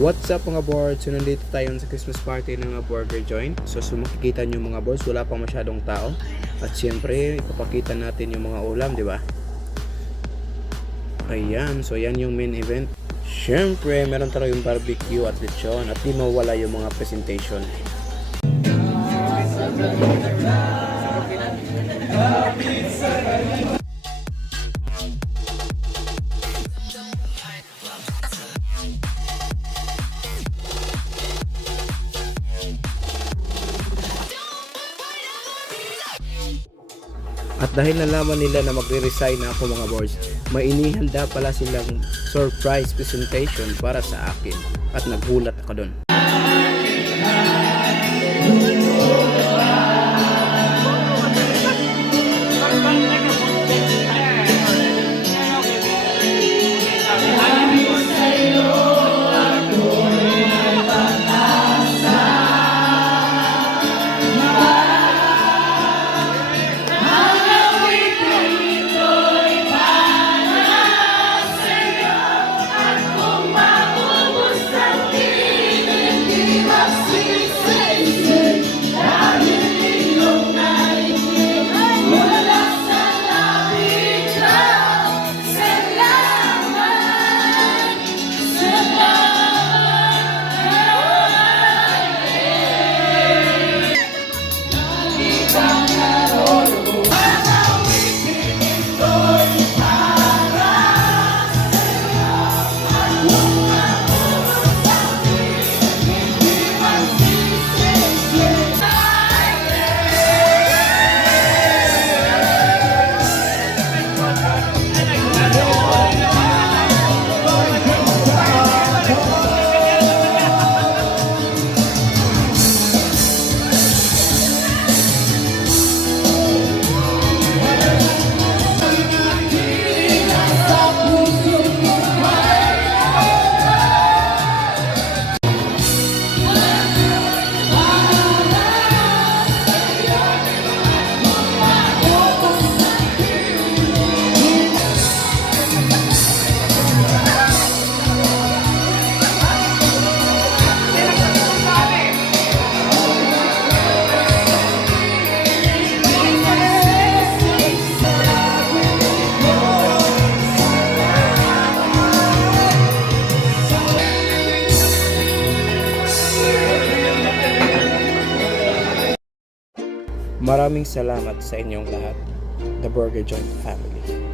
What's up mga boards? So nandito tayo sa Christmas party ng mga burger joint. So so makikita nyo mga boards, wala pa masyadong tao. At siyempre, ipapakita natin yung mga ulam, di ba? Ayan, so yan yung main event. Siyempre, meron talaga yung barbecue at lechon at di mawala yung mga presentation. At dahil nalaman nila na magre-resign na ako mga boys, may inihanda pala silang surprise presentation para sa akin. At nagulat ako doon. Maraming salamat sa inyong lahat, the Burger Joint family.